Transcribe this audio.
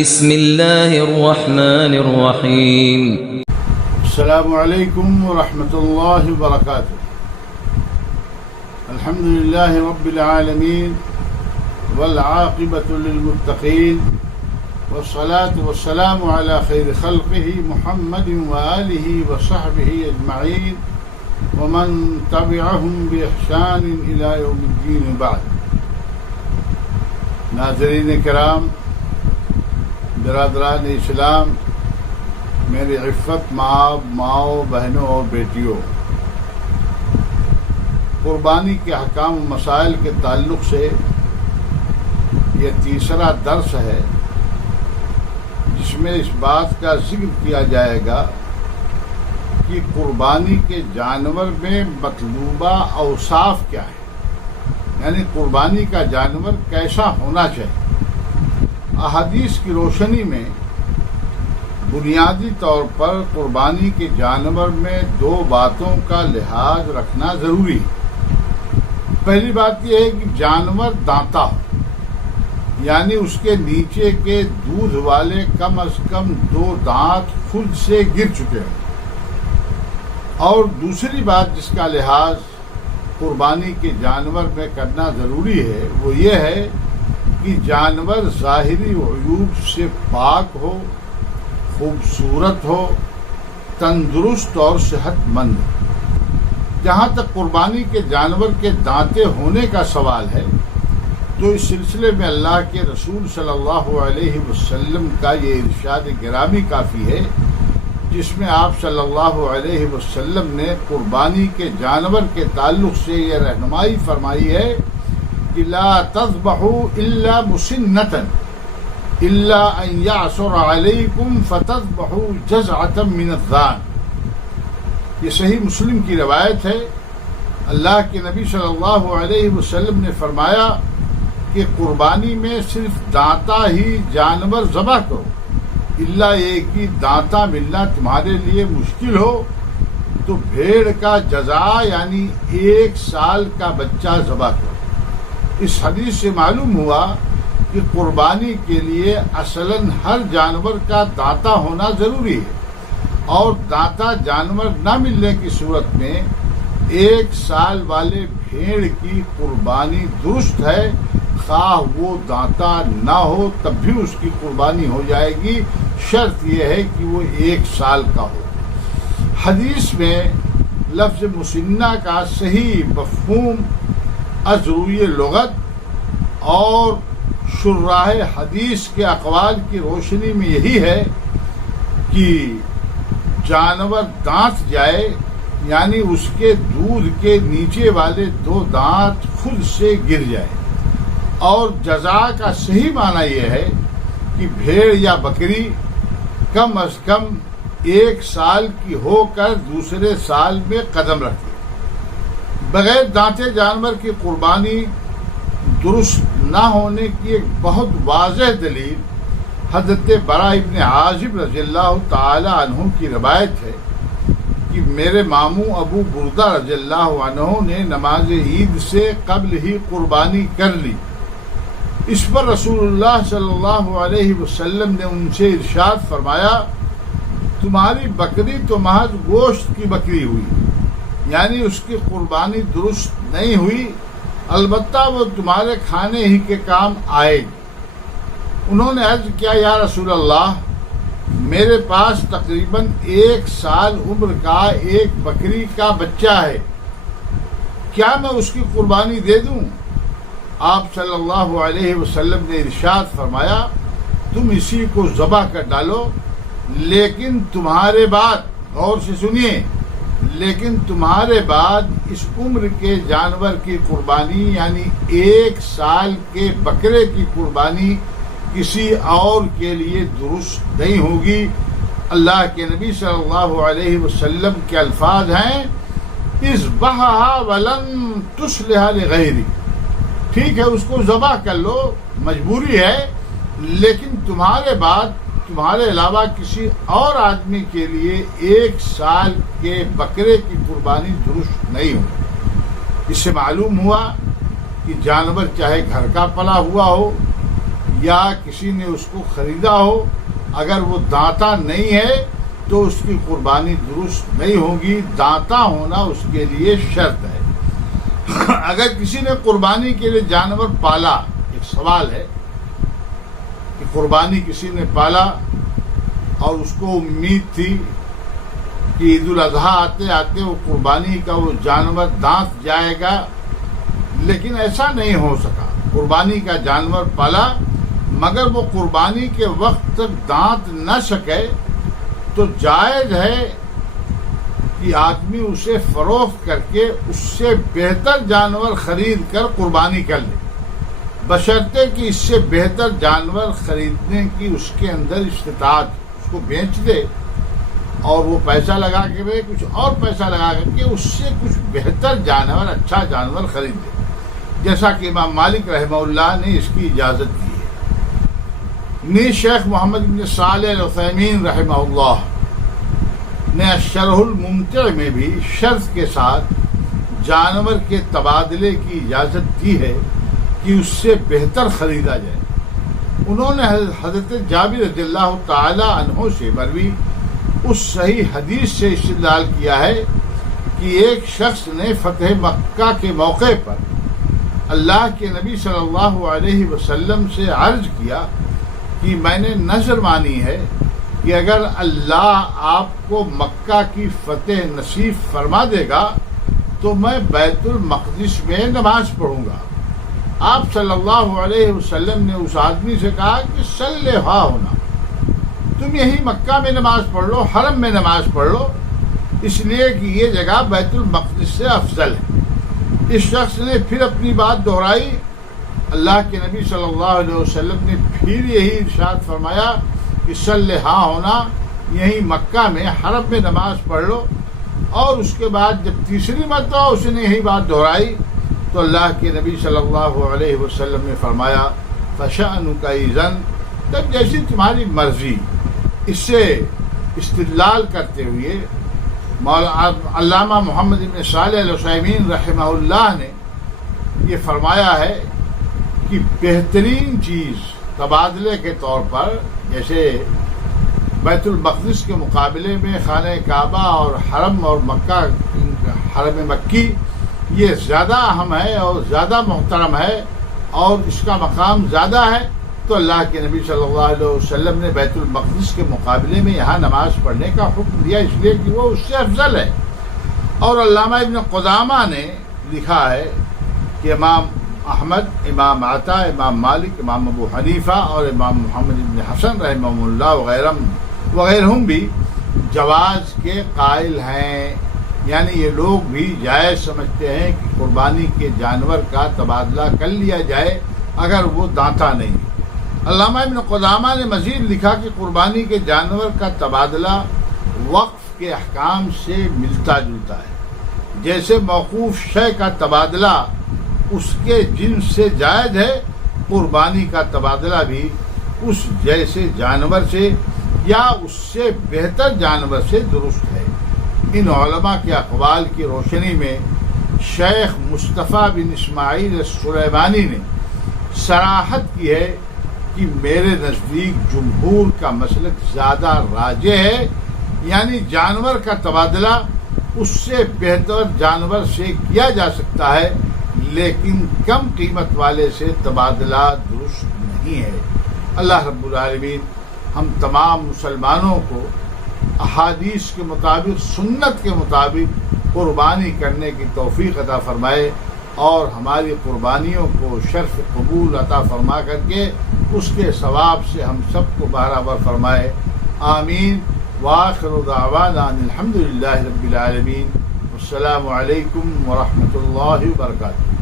بسم اللہ الرحمن الرحیم السلام علیکم ورحمۃ اللہ وبرکاتہ۔ الحمد للہ رب العالمین والعاقبۃ للمتقین والصلاة والسلام علی خیر خلقہ محمد وآلہ وصحبہ اجمعین ومن تبعہم بإحسان الی یوم الدین بعد۔ ناظرین کرام، برادران اسلام، میری عفت ماؤں بہنوں اور بیٹیوں، قربانی کے احکام و مسائل کے تعلق سے یہ تیسرا درس ہے جس میں اس بات کا ذکر کیا جائے گا کہ قربانی کے جانور میں مطلوبہ اوصاف کیا ہے، یعنی قربانی کا جانور کیسا ہونا چاہیے۔ احادیث کی روشنی میں بنیادی طور پر قربانی کے جانور میں دو باتوں کا لحاظ رکھنا ضروری ہے۔ پہلی بات یہ ہے کہ جانور دانتا ہو، یعنی اس کے نیچے کے دودھ والے کم از کم 2 دانت خود سے گر چکے ہوں۔ اور دوسری بات جس کا لحاظ قربانی کے جانور میں کرنا ضروری ہے وہ یہ ہے کہ جانور ظاہری عیوب سے پاک ہو، خوبصورت ہو، تندرست اور صحت مند ہو۔ جہاں تک قربانی کے جانور کے دانتے ہونے کا سوال ہے تو اس سلسلے میں اللہ کے رسول صلی اللہ علیہ وسلم کا یہ ارشاد گرامی کافی ہے، جس میں آپ صلی اللہ علیہ وسلم نے قربانی کے جانور کے تعلق سے یہ رہنمائی فرمائی ہے کہ لا تذبحوا الا مسنة الا ان يعثر عليكم فتذبحوا جزعة من الذان۔ یہ صحیح مسلم کی روایت ہے۔ اللہ کے نبی صلی اللہ علیہ وسلم نے فرمایا کہ قربانی میں صرف دانتا ہی جانور ذبح کرو، الا یہ کہ دانتا ملنا تمہارے لیے مشکل ہو تو بھیڑ کا جزا یعنی 1 سال کا بچہ ذبح کرو۔ اس حدیث سے معلوم ہوا کہ قربانی کے لیے اصلاً ہر جانور کا دانتا ہونا ضروری ہے، اور دانتا جانور نہ ملنے کی صورت میں 1 سال والے بھیڑ کی قربانی درست ہے، خواہ وہ دانتا نہ ہو تب بھی اس کی قربانی ہو جائے گی، شرط یہ ہے کہ وہ 1 سال کا ہو۔ حدیث میں لفظ مسنہ کا صحیح مفہوم از روی لغت اور شراح حدیث کے اقوال کی روشنی میں یہی ہے کہ جانور دانت جائے، یعنی اس کے دودھ کے نیچے والے 2 دانت خود سے گر جائے۔ اور جزا کا صحیح معنی یہ ہے کہ بھیڑ یا بکری کم از کم 1 سال کی ہو کر دوسرے سال میں قدم رکھے۔ بغیر دانتے جانور کی قربانی درست نہ ہونے کی ایک بہت واضح دلیل حضرت براء ابن عازب رضی اللہ تعالی عنہ کی روایت ہے کہ میرے ماموں ابو بردہ رضی اللہ عنہ نے نماز عید سے قبل ہی قربانی کر لی۔ اس پر رسول اللہ صلی اللہ علیہ وسلم نے ان سے ارشاد فرمایا، تمہاری بکری تو محض گوشت کی بکری ہوئی، یعنی اس کی قربانی درست نہیں ہوئی، البتہ وہ تمہارے کھانے ہی کے کام آئے گی۔ انہوں نے عرض کیا، یا رسول اللہ، میرے پاس تقریباً 1 سال عمر کا ایک بکری کا بچہ ہے، کیا میں اس کی قربانی دے دوں؟ آپ صلی اللہ علیہ وسلم نے ارشاد فرمایا، تم اسی کو ذبح کر ڈالو، لیکن تمہارے بعد، غور سے سنیے، لیکن تمہارے بعد اس عمر کے جانور کی قربانی یعنی 1 سال کے بکرے کی قربانی کسی اور کے لیے درست نہیں ہوگی۔ اللہ کے نبی صلی اللہ علیہ وسلم کے الفاظ ہیں، اذبحھا ولن تصلح لغیری، ٹھیک ہے اس کو ذبح کر لو، مجبوری ہے، لیکن تمہارے بعد تمہارے علاوہ کسی اور آدمی کے لیے 1 سال کے بکرے کی قربانی درست نہیں ہوگی۔ اس سے معلوم ہوا کہ جانور چاہے گھر کا پلا ہوا ہو یا کسی نے اس کو خریدا ہو، اگر وہ دانتا نہیں ہے تو اس کی قربانی درست نہیں ہوگی. دانتا ہونا اس کے لیے شرط ہے. اگر کسی نے قربانی کے لیے جانور پالا، ایک سوال ہے کہ قربانی کسی نے پالا اور اس کو امید تھی کہ عید الاضحیٰ آتے آتے وہ قربانی کا وہ جانور دانت جائے گا، لیکن ایسا نہیں ہو سکا. قربانی کا جانور پالا مگر وہ قربانی کے وقت تک دانت نہ سکے تو جائز ہے کہ آدمی اسے فروخت کر کے اس سے بہتر جانور خرید کر قربانی کر لے، بشرطے کہ اس سے بہتر جانور خریدنے کی اس کے اندر استطاعت، اس کو بیچ دے اور وہ پیسہ لگا کے کچھ اور پیسہ لگا کر کے اس سے کچھ بہتر جانور، اچھا جانور خرید لے، جیسا کہ امام مالک رحمہ اللہ نے اس کی اجازت دی ہے. نیز شیخ محمد بن صالح العثیمین رحمہ اللہ نے شرح الممتع میں بھی شرط کے ساتھ جانور کے تبادلے کی اجازت دی ہے کہ اس سے بہتر خریدا جائے. انہوں نے حضرت جابر رضی اللہ تعالی عنہ سے مروی اس صحیح حدیث سے استدلال کیا ہے کہ ایک شخص نے فتح مکہ کے موقع پر اللہ کے نبی صلی اللہ علیہ وسلم سے عرض کیا کہ میں نے نذر مانی ہے کہ اگر اللہ آپ کو مکہ کی فتح نصیب فرما دے گا تو میں بیت المقدس میں نماز پڑھوں گا. آپ صلی اللہ علیہ وسلم نے اس آدمی سے کہا کہ صلی ہا ہونا، تم یہی مکہ میں نماز پڑھ لو، حرم میں نماز پڑھ لو، اس لیے کہ یہ جگہ بیت المقدس سے افضل ہے. اس شخص نے پھر اپنی بات دہرائی. اللہ کے نبی صلی اللہ علیہ وسلم نے پھر یہی ارشاد فرمایا کہ صلی ہاں ہونا، یہی مکہ میں حرم میں نماز پڑھ لو. اور اس کے بعد جب تیسری مرتبہ اس نے یہی بات دہرائی تو اللہ کے نبی صلی اللہ علیہ وسلم نے فرمایا فشأنک اذن، تب جیسی تمہاری مرضی. اس سے استدلال کرتے ہوئے علامہ محمد بن صالح العثیمین رحمہ اللہ نے یہ فرمایا ہے کہ بہترین چیز تبادلے کے طور پر، جیسے بیت المقدس کے مقابلے میں خانہ کعبہ اور حرم اور مکہ، حرم مکی یہ زیادہ اہم ہے اور زیادہ محترم ہے اور اس کا مقام زیادہ ہے، تو اللہ کے نبی صلی اللہ علیہ وسلم نے بیت المقدس کے مقابلے میں یہاں نماز پڑھنے کا حکم دیا، اس لیے کہ وہ اس سے افضل ہے. اور علامہ ابن قدامہ نے لکھا ہے کہ امام احمد، امام عطا، امام مالک، امام ابو حنیفہ اور امام محمد بن حسن رحمہ اللہ وغیرہم بھی جواز کے قائل ہیں. یعنی یہ لوگ بھی جائز سمجھتے ہیں کہ قربانی کے جانور کا تبادلہ کر لیا جائے اگر وہ دانتا نہیں. علامہ ابن قدامہ نے مزید لکھا کہ قربانی کے جانور کا تبادلہ وقف کے احکام سے ملتا جلتا ہے. جیسے موقوف شے کا تبادلہ اس کے جنس سے جائز ہے، قربانی کا تبادلہ بھی اس جیسے جانور سے یا اس سے بہتر جانور سے درست ہے. ان علماء کے اقوال کی روشنی میں شیخ مصطفیٰ بن اسماعیل السلیمانی نے صراحت کی ہے کہ میرے نزدیک جمہور کا مسلک زیادہ راجح ہے، یعنی جانور کا تبادلہ اس سے بہتر جانور سے کیا جا سکتا ہے، لیکن کم قیمت والے سے تبادلہ درست نہیں ہے. اللہ رب العالمین ہم تمام مسلمانوں کو احادیث کے مطابق، سنت کے مطابق قربانی کرنے کی توفیق عطا فرمائے اور ہماری قربانیوں کو شرف قبول عطا فرما کر کے اس کے ثواب سے ہم سب کو بہرہ فرمائے. آمین. وآخر دعوانا ان الحمد للہ رب العالمین. السلام علیکم ورحمۃ اللہ وبرکاتہ.